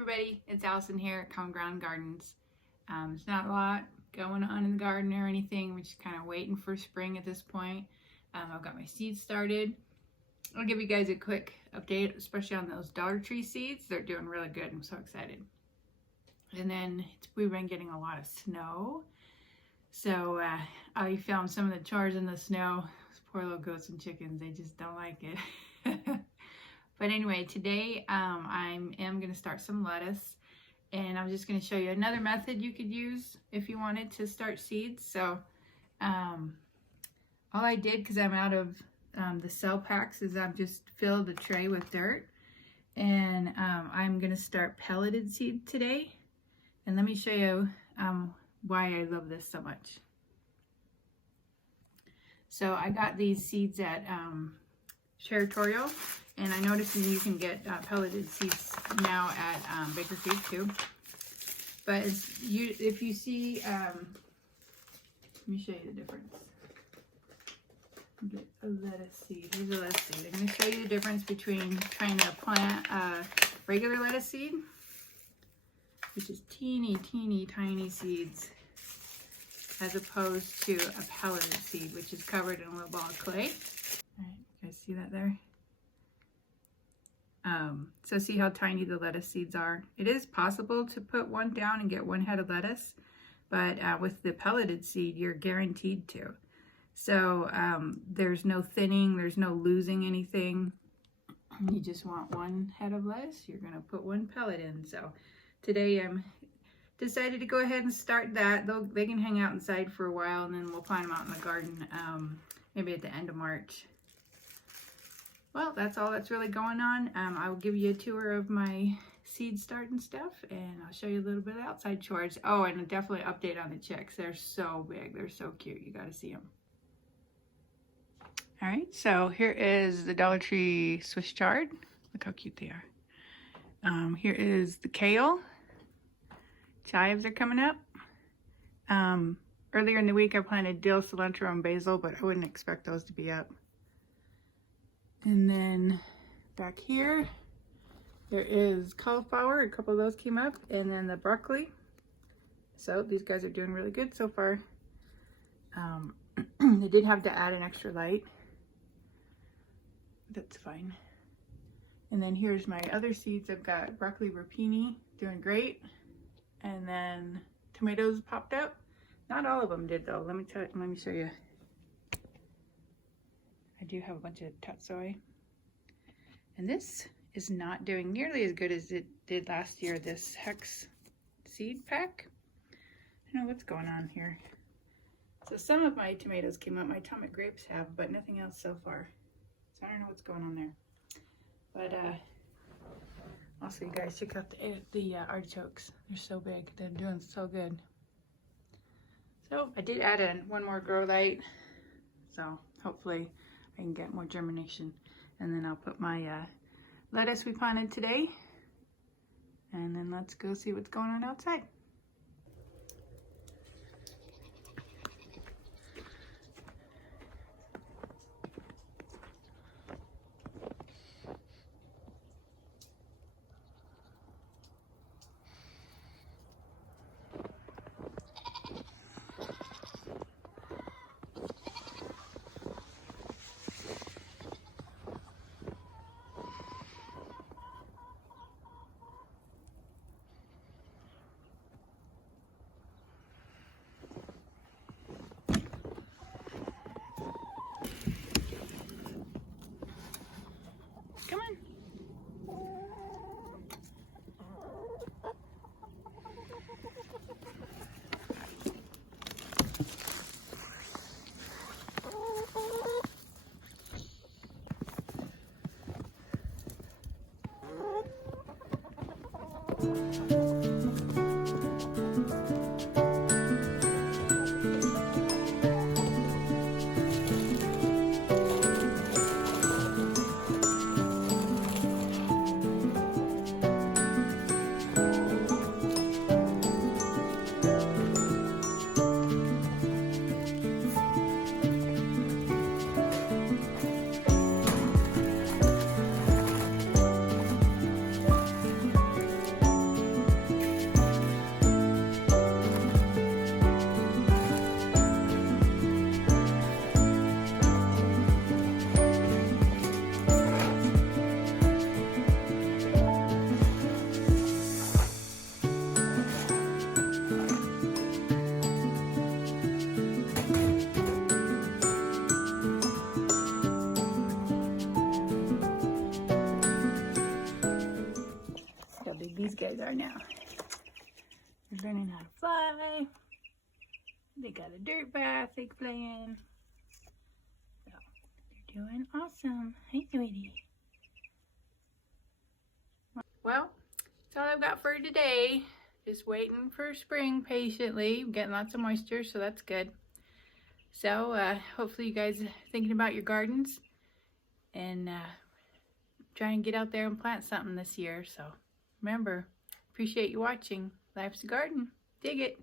everybody, it's Allison here at Common Ground Gardens. It's not a lot going on in the garden or anything. We're just kind of waiting for spring at this point. I've got my seeds started. I'll give you guys a quick update, especially on those Dollar Tree seeds. They're doing really good. I'm so excited. And then we've been getting a lot of snow. So I filmed some of the chores in the snow. Those poor little goats and chickens, they just don't like it. But anyway, today I am going to start some lettuce, and I'm just going to show you another method you could use if you wanted to start seeds. So all I did, because I'm out of the cell packs, is I've just filled the tray with dirt, and I'm going to start pelleted seed today. And let me show you why I love this so much. So I got these seeds at Territorial, and I noticed you can get pelleted seeds now at Baker Creek too. But if you see, let me show you the difference. Get a lettuce seed. Here's a lettuce seed. I'm going to show you the difference between trying to plant a regular lettuce seed, which is teeny tiny seeds, as opposed to a pelleted seed, which is covered in a little ball of clay. All right, you guys see that there? So see how tiny the lettuce seeds are. It is possible to put one down and get one head of lettuce, but with the pelleted seed, you're guaranteed to. So there's no thinning, there's no losing anything. You just want one head of lettuce, you're gonna put one pellet in. So today I'm decided to go ahead and start that. They can hang out inside for a while, and then we'll plant them out in the garden maybe at the end of March. Well, that's all that's really going on. I will give you a tour of my seed start and stuff, and I'll show you a little bit of outside chores. Oh, and definitely update on the chicks. They're so big. They're so cute. You got to see them. All right, so here is the Dollar Tree Swiss chard. Look how cute they are. Here is the kale. Chives are coming up. Earlier in the week I planted dill, cilantro, and basil, but I wouldn't expect those to be up. And then back here, there is cauliflower. A couple of those came up, and then the broccoli. So these guys are doing really good so far. They did have to add an extra light. That's fine. And then here's my other seeds. I've got broccoli rapini doing great. And then tomatoes popped up. Not all of them did though. Let me show you. I do have a bunch of tatsoi. And this is not doing nearly as good as it did last year, this Hex seed pack. I don't know what's going on here. So some of my tomatoes came up, my tonic grapes have, but nothing else so far. So I don't know what's going on there. But also, you guys, check out the artichokes. They're so big. They're doing so good. So I did add in one more grow light. So hopefully I can get more germination. And then I'll put my lettuce we planted today. And then let's go see what's going on outside. Come on. these guys are now. They're learning how to fly. They got a dirt bath they play in. So, they're doing awesome. Hey, sweetie. Well, that's all I've got for today. Just waiting for spring patiently. I'm getting lots of moisture, so that's good. So, hopefully you guys are thinking about your gardens and try and get out there and plant something this year. So, remember, appreciate you watching. Life's a garden. Dig it.